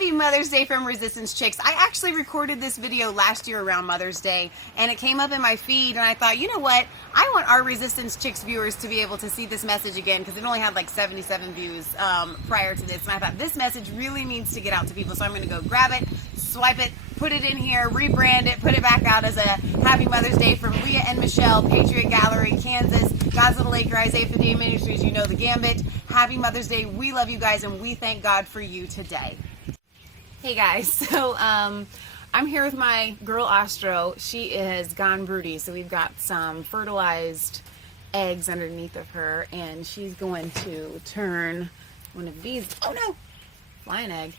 Happy Mother's Day from Resistance Chicks. I actually recorded this video last year around Mother's Day, and it came up in my feed, and I thought, you know what? I want our Resistance Chicks viewers to be able to see this message again, because it only had like 77 views prior to this, and I thought this message really needs to get out to people, so I'm going to go grab it, swipe it, put it in here, rebrand it, put it back out as a Happy Mother's Day from Leah and Michelle, Patriot Gallery, Kansas, God's Little Acre, Isaiah 58 Ministries, you know the gambit. Happy Mother's Day. We love you guys, and we thank God for you today. Hey guys, so I'm here with my girl Astro. She is gone broody, so we've got some fertilized eggs underneath of her, and she's going to turn one of these. Oh no, flying egg.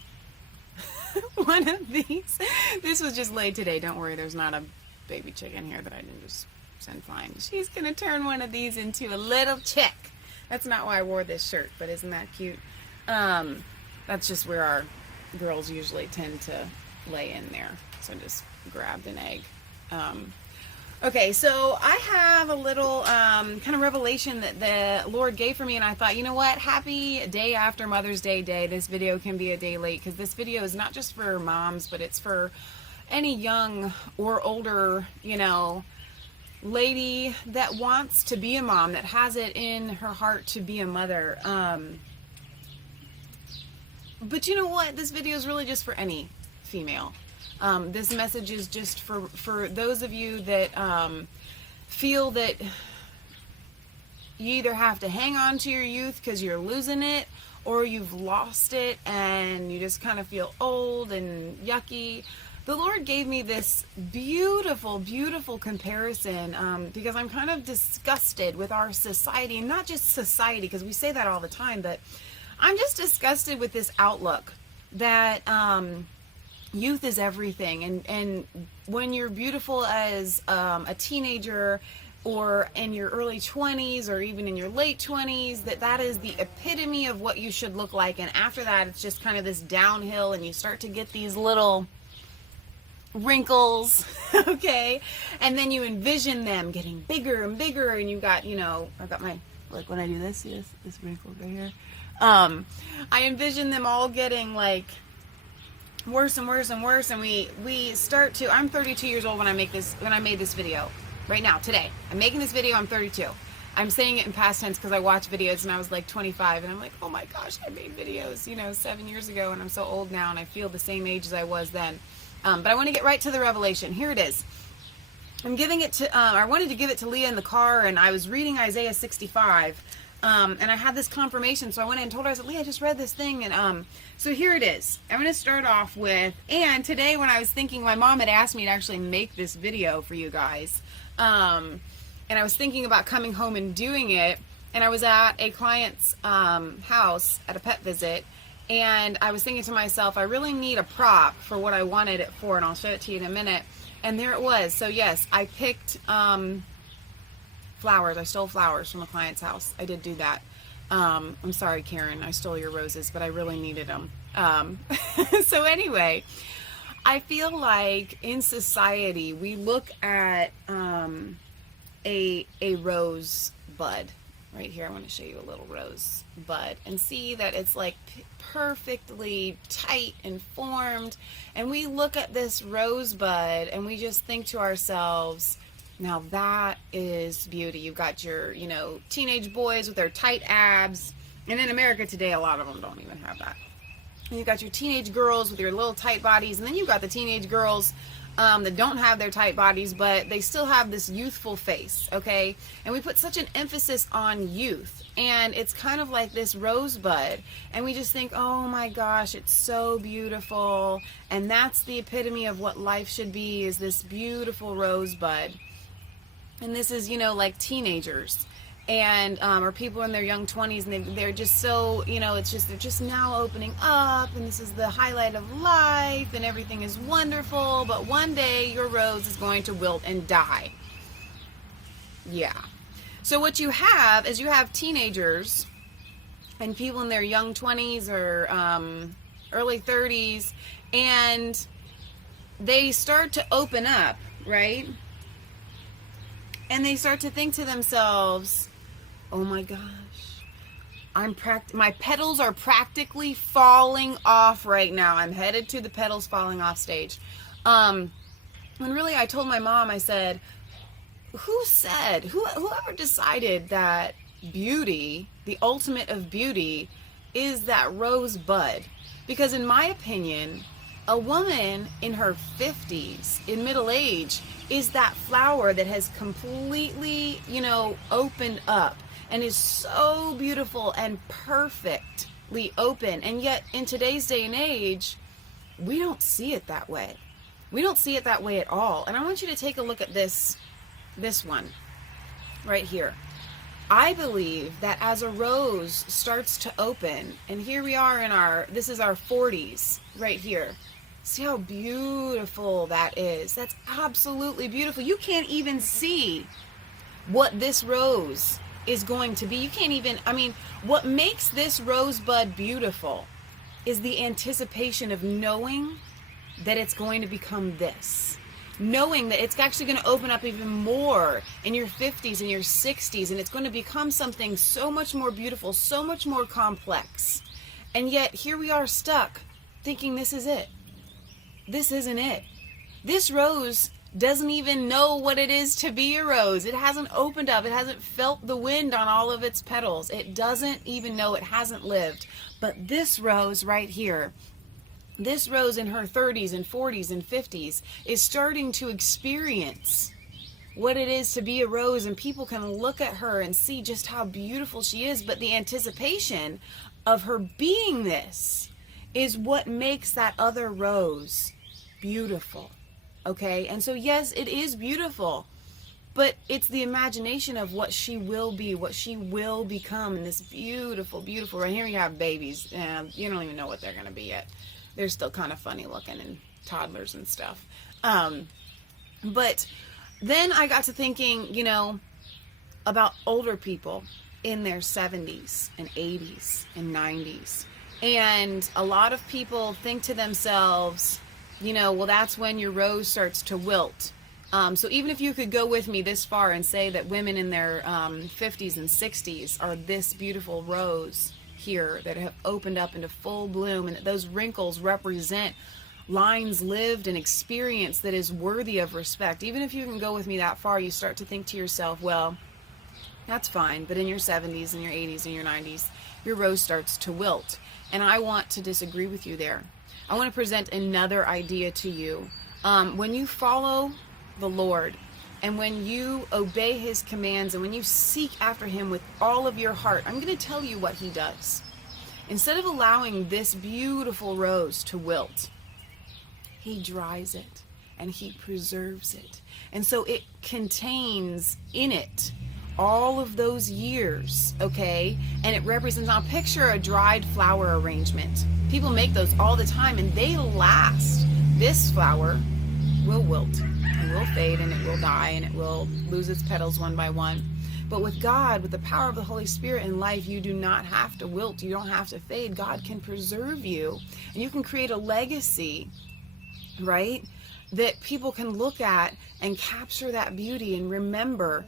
One of these. This was just laid today. Don't worry, there's not a baby chicken here that I didn't just send flying. She's gonna turn one of these into a little chick. That's not why I wore this shirt, but isn't that cute? That's just where our girls usually tend to lay in there. So I just grabbed an egg. Okay, so I have a little kind of revelation that the Lord gave for me, and I thought, you know what, happy day after Mother's Day day. This video can be a day late, because this video is not just for moms, but it's for any young or older, you know, lady that wants to be a mom, that has it in her heart to be a mother. But you know what? This video is really just for any female. This message is just for those of you that feel that you either have to hang on to your youth because you're losing it, or you've lost it and you just kind of feel old and yucky. The Lord gave me this beautiful, beautiful comparison because I'm kind of disgusted with our society, and not just society, because we say that all the time, but I'm just disgusted with this outlook that youth is everything, and when you're beautiful as a teenager, or in your early 20s, or even in your late 20s, that is the epitome of what you should look like, and after that it's just kind of this downhill, and you start to get these little wrinkles, okay, and then you envision them getting bigger and bigger, and you got, you know, I've got my, like when I do this, see this wrinkle right here. I envision them all getting like worse and worse and worse, and we start to, I'm 32 years old when I made this video. Right now, today, I'm making this video, I'm 32. I'm saying it in past tense because I watch videos and I was like 25, and I'm like, oh my gosh, I made videos, you know, 7 years ago, and I'm so old now, and I feel the same age as I was then. But I want to get right to the revelation. Here it is. I'm giving it to, I wanted to give it to Leah in the car, and I was reading Isaiah 65, and I had this confirmation, so I went in and told her, I said, Leah, I just read this thing, and so here it is. I'm going to start off with, and today when I was thinking, my mom had asked me to actually make this video for you guys, and I was thinking about coming home and doing it, and I was at a client's house at a pet visit, and I was thinking to myself, I really need a prop for what I wanted it for, and I'll show it to you in a minute. And there it was. So yes, I picked flowers. I stole flowers from a client's house. I did do that. I'm sorry, Karen, I stole your roses, but I really needed them. So anyway, I feel like in society we look at a rose bud. Right here, I want to show you a little rose bud and see that it's like perfectly tight and formed, and we look at this rosebud and we just think to ourselves, now that is beauty. You've got your, you know, teenage boys with their tight abs, and in America today a lot of them don't even have that. And you've got your teenage girls with your little tight bodies, and then you've got the teenage girls that don't have their tight bodies, but they still have this youthful face, okay? And we put such an emphasis on youth, and it's kind of like this rosebud, and we just think, oh my gosh, it's so beautiful, and that's the epitome of what life should be, is this beautiful rosebud. And this is, you know, like teenagers, and or people in their young 20s, and they're just so, you know, it's just, they're just now opening up, and this is the highlight of life, and everything is wonderful, but one day your rose is going to wilt and die. Yeah. So what you have is you have teenagers and people in their young 20s or early 30s, and they start to open up, right? And they start to think to themselves, oh my gosh, My petals are practically falling off right now. I'm headed to the petals falling off stage. When really I told my mom, I said, whoever decided that beauty, the ultimate of beauty, is that rose bud? Because in my opinion, a woman in her 50s, in middle age, is that flower that has completely, opened up and is so beautiful and perfectly open. And yet in today's day and age, we don't see it that way. We don't see it that way at all. And I want you to take a look at this one right here. I believe that as a rose starts to open, and here we are this is our 40s right here. See how beautiful that is. That's absolutely beautiful. You can't even see what this rose is going to be. You can't even, what makes this rosebud beautiful is the anticipation of knowing that it's going to become this. Knowing that it's actually going to open up even more in your 50s and your 60s, and it's going to become something so much more beautiful, so much more complex. And yet here we are stuck thinking this is it. This isn't it. This rose doesn't even know what it is to be a rose. It hasn't opened up. It hasn't felt the wind on all of its petals. It doesn't even know. It hasn't lived. But this rose right here, this rose in her 30s and 40s and 50s is starting to experience what it is to be a rose, and people can look at her and see just how beautiful she is. But the anticipation of her being this is what makes that other rose beautiful. Okay? And so yes, it is beautiful, but it's the imagination of what she will be, what she will become in this beautiful, beautiful, right here you have babies, and you don't even know what they're going to be yet. They're still kind of funny looking and toddlers and stuff. But then I got to thinking, about older people in their 70s and 80s and 90s. And a lot of people think to themselves, well, that's when your rose starts to wilt. So even if you could go with me this far and say that women in their 50s and 60s are this beautiful rose here that have opened up into full bloom, and that those wrinkles represent lines lived and experienced that is worthy of respect. Even if you can go with me that far, you start to think to yourself, well, that's fine, but in your 70s and your 80s and your 90s, your rose starts to wilt. And I want to disagree with you there. I want to present another idea to you. When you follow the Lord, and when you obey his commands, and when you seek after him with all of your heart, I'm going to tell you what he does. Instead of allowing this beautiful rose to wilt, he dries it and he preserves it. And so it contains in it all of those years, okay? And it represents, now picture a dried flower arrangement. People make those all the time and they last. This flower will wilt, it will fade, and it will die, and it will lose its petals one by one. But with God, with the power of the Holy Spirit in life, you do not have to wilt. You don't have to fade. God can preserve you, and you can create a legacy, right, that people can look at and capture that beauty and remember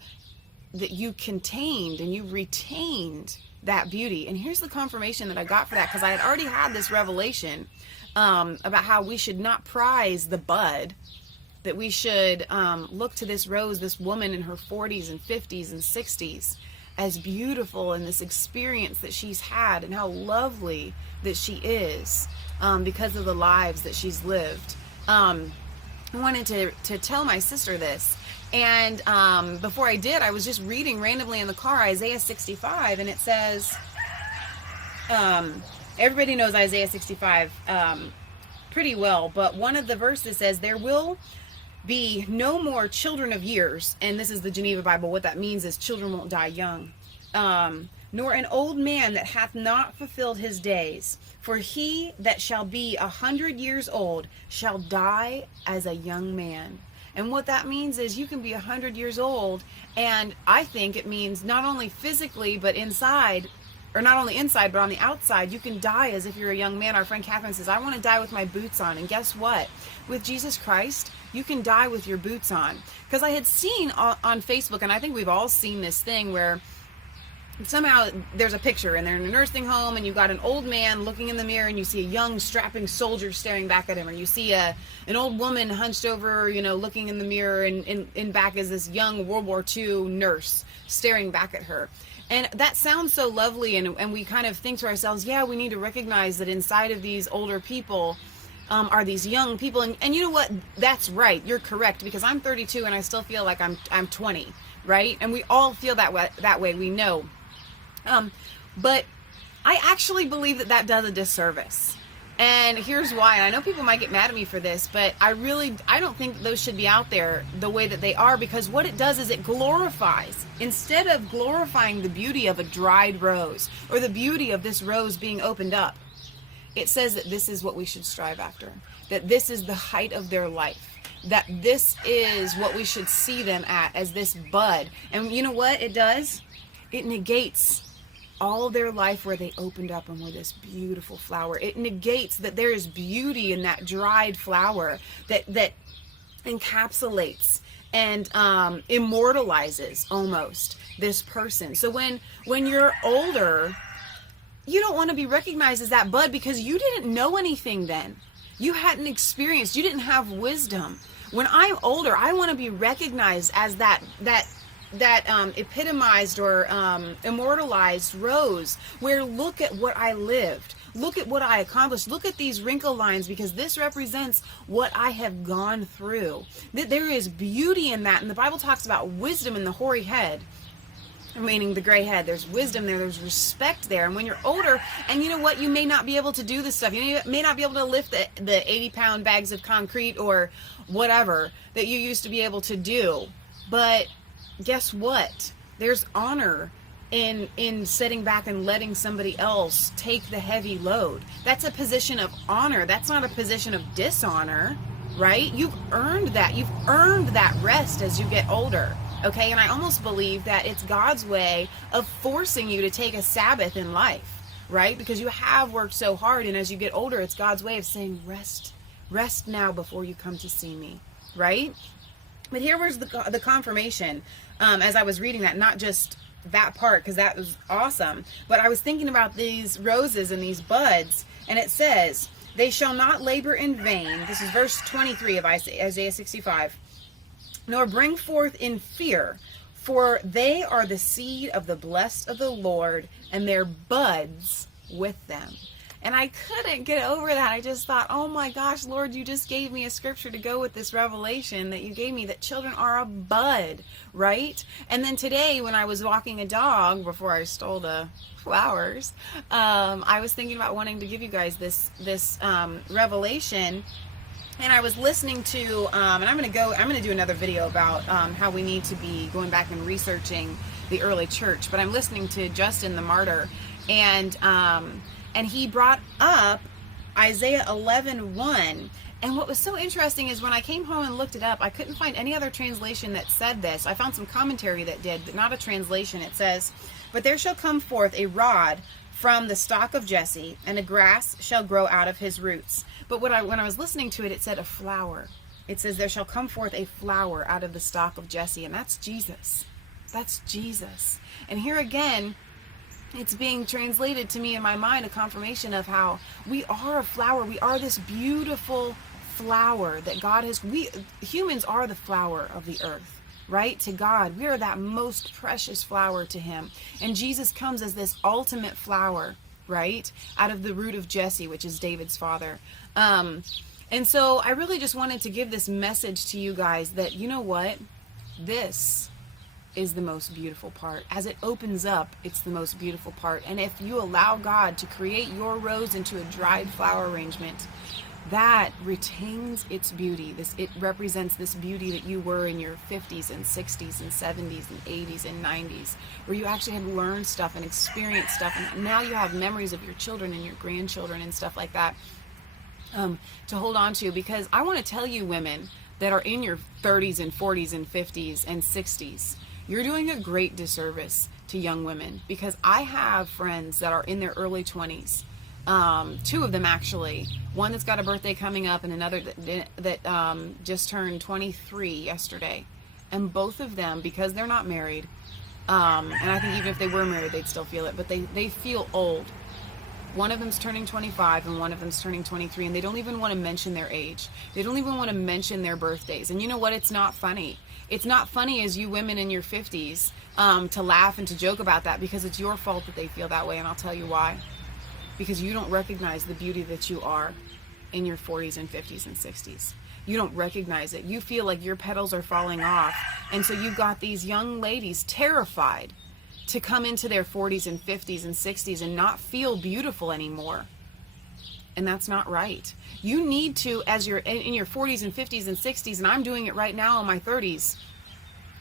that you contained and you retained that beauty. And here's the confirmation that I got for that, because I had already had this revelation about how we should not prize the bud, that we should look to this rose, this woman in her 40s and 50s and 60s, as beautiful in this experience that she's had, and how lovely that she is because of the lives that she's lived. I wanted to tell my sister this, and before I did, I was just reading randomly in the car Isaiah 65, and it says, everybody knows Isaiah 65 pretty well, but one of the verses says, there will be no more children of years, and this is the Geneva Bible. What that means is children won't die young, nor an old man that hath not fulfilled his days. For he that shall be 100 years old shall die as a young man. And what that means is you can be 100 years old, and I think it means not only physically, but inside, or not only inside, but on the outside, you can die as if you're a young man. Our friend Catherine says, I want to die with my boots on. And guess what? With Jesus Christ, you can die with your boots on. Because I had seen on Facebook, and I think we've all seen this thing where somehow there's a picture and they're in a nursing home and you've got an old man looking in the mirror and you see a young strapping soldier staring back at him, or you see an old woman hunched over, looking in the mirror, and in back is this young World War II nurse staring back at her. And that sounds so lovely, and we kind of think to ourselves, yeah, we need to recognize that inside of these older people are these young people. And you know what? That's right. You're correct, because I'm 32 and I still feel like I'm 20, right? And we all feel that way. We know. But I actually believe that does a disservice. And here's why. And I know people might get mad at me for this, but I don't think those should be out there the way that they are, because what it does is it glorifies. Instead of glorifying the beauty of a dried rose or the beauty of this rose being opened up, it says that this is what we should strive after, that this is the height of their life, that this is what we should see them at, as this bud. And you know what it does? It negates all their life where they opened up and were this beautiful flower. It negates that there is beauty in that dried flower that encapsulates and immortalizes almost this person. So when you're older, you don't want to be recognized as that bud, because you didn't know anything then. You hadn't experienced, you didn't have wisdom. When I'm older, I want to be recognized as that epitomized or immortalized rose, where look at what I lived, look at what I accomplished, look at these wrinkle lines, because this represents what I have gone through. There is beauty in that, and the Bible talks about wisdom in the hoary head, meaning the gray head. There's wisdom there, there's respect there. And when you're older, and you know what, you may not be able to do this stuff, you may not be able to lift the 80-pound bags of concrete or whatever that you used to be able to do, but guess what? There's honor in sitting back and letting somebody else take the heavy load. That's a position of honor. That's not a position of dishonor, right? You've earned that. You've earned that rest as you get older, okay? And I almost believe that it's God's way of forcing you to take a Sabbath in life, right? Because you have worked so hard, and as you get older, it's God's way of saying, rest now before you come to see me, right? But here was the confirmation as I was reading that, not just that part, because that was awesome, but I was thinking about these roses and these buds, and it says, they shall not labor in vain. This is verse 23 of Isaiah 65. Nor bring forth in fear, for they are the seed of the blessed of the Lord, and their buds with them. And I couldn't get over that. I just thought, oh my gosh, Lord, you just gave me a scripture to go with this revelation that you gave me, that children are a bud, right? And then today, when I was walking a dog before I stole the flowers, I was thinking about wanting to give you guys this revelation. And I was listening to, and I'm going to do another video about how we need to be going back and researching the early church. But I'm listening to Justin the Martyr, and he brought up Isaiah 11:1. And what was so interesting is when I came home and looked it up, I couldn't find any other translation that said this. I found some commentary that did, but not a translation. It says, but there shall come forth a rod from the stock of Jesse, and a grass shall grow out of his roots. But when I was listening to it, it said a flower. It says there shall come forth a flower out of the stock of Jesse, and that's Jesus. That's Jesus. And here again, it's being translated to me in my mind, a confirmation of how we are a flower. We are this beautiful flower that God has. Humans are the flower of the earth, right? To God, we are that most precious flower to him. And Jesus comes as this ultimate flower, right? Out of the root of Jesse, which is David's father. And so I really just wanted to give this message to you guys that, you know what? This is the most beautiful part. As it opens up, it's the most beautiful part. And if you allow God to create your rose into a dried flower arrangement, that retains its beauty. It represents this beauty that you were in your 50s and 60s and 70s and 80s and 90s, where you actually had learned stuff and experienced stuff, and now you have memories of your children and your grandchildren and stuff like that to hold on to. Because I want to tell you, women that are in your 30s and 40s and 50s and 60s, you're doing a great disservice to young women, because I have friends that are in their early 20s. Two of them actually, one that's got a birthday coming up and another that just turned 23 yesterday. And both of them, because they're not married, And I think even if they were married, they'd still feel it. But they feel old. One of them's turning 25 and one of them's turning 23, and they don't even want to mention their age. They don't even want to mention their birthdays. And you know what? It's not funny. It's not funny as you women in your 50s to laugh and to joke about that, because it's your fault that they feel that way, and I'll tell you why. Because you don't recognize the beauty that you are in your 40s and 50s and 60s. You don't recognize it. You feel like your petals are falling off, and so you've got these young ladies terrified to come into their 40s and 50s and 60s and not feel beautiful anymore. And that's not right. You need to, as you're in your 40s and 50s and 60s, and I'm doing it right now in my 30s,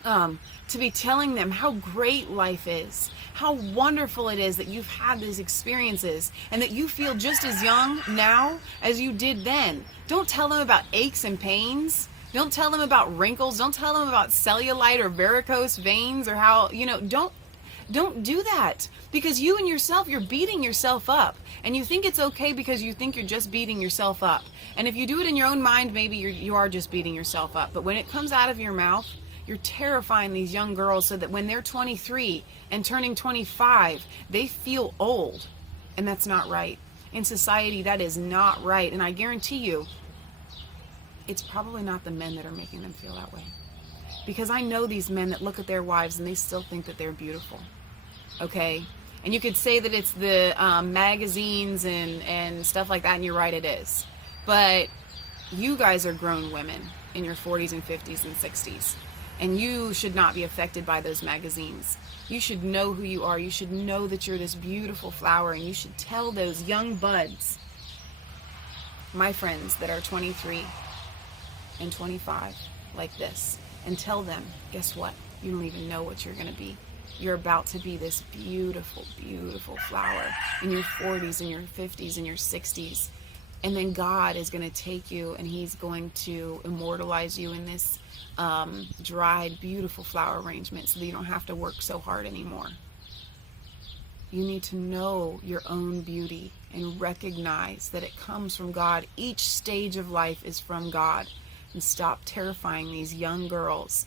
to be telling them how great life is, how wonderful it is that you've had these experiences, and that you feel just as young now as you did then. Don't tell them about aches and pains. Don't tell them about wrinkles. Don't tell them about cellulite or varicose veins, or how, don't do that, because you and yourself, you're beating yourself up, and you think it's okay because you think you're just beating yourself up. And if you do it in your own mind, maybe you are just beating yourself up. But when it comes out of your mouth, you're terrifying these young girls so that when they're 23 and turning 25, they feel old. And that's not right. In society, that is not right. And I guarantee you, it's probably not the men that are making them feel that way. Because I know these men that look at their wives and they still think that they're beautiful. Okay? And you could say that it's the magazines and stuff like that, and you're right, it is. But you guys are grown women in your 40s and 50s and 60s. And you should not be affected by those magazines. You should know who you are. You should know that you're this beautiful flower, and you should tell those young buds, my friends that are 23 and 25, like this, and tell them, guess what? You don't even know what you're going to be. You're about to be this beautiful, beautiful flower in your 40s and your 50s and your 60s. And then God is going to take you, and he's going to immortalize you in this dried, beautiful flower arrangement, so that you don't have to work so hard anymore. You need to know your own beauty and recognize that it comes from God. Each stage of life is from God. And stop terrifying these young girls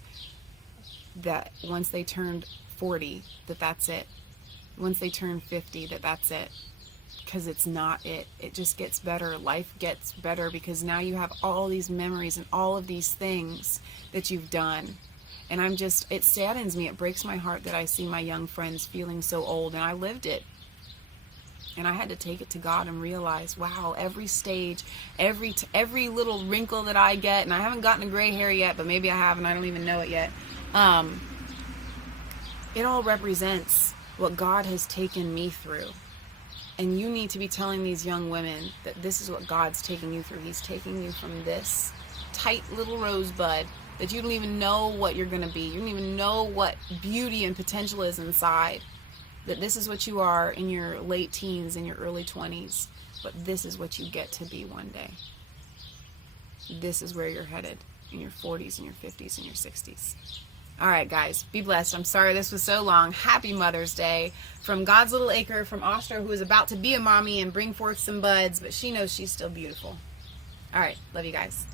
that once they turned 40, that's it. Once they turn 50, that's it. Because it's not it. It just gets better. Life gets better because now you have all these memories and all of these things that you've done. And it saddens me. It breaks my heart that I see my young friends feeling so old, and I lived it. And I had to take it to God and realize, wow, every stage, every little wrinkle that I get, and I haven't gotten a gray hair yet, but maybe I have and I don't even know it yet. It all represents what God has taken me through. And you need to be telling these young women that this is what God's taking you through. He's taking you from this tight little rosebud that you don't even know what you're going to be. You don't even know what beauty and potential is inside. That this is what you are in your late teens and your early 20s. But this is what you get to be one day. This is where you're headed in your 40s and your 50s and your 60s. All right, guys, be blessed. I'm sorry this was so long. Happy Mother's Day from God's little acre from Austria, who is about to be a mommy and bring forth some buds, but she knows she's still beautiful. All right, love you guys.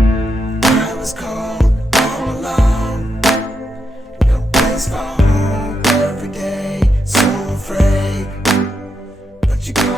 I was cold all alone, no place for home every day, so afraid, but you go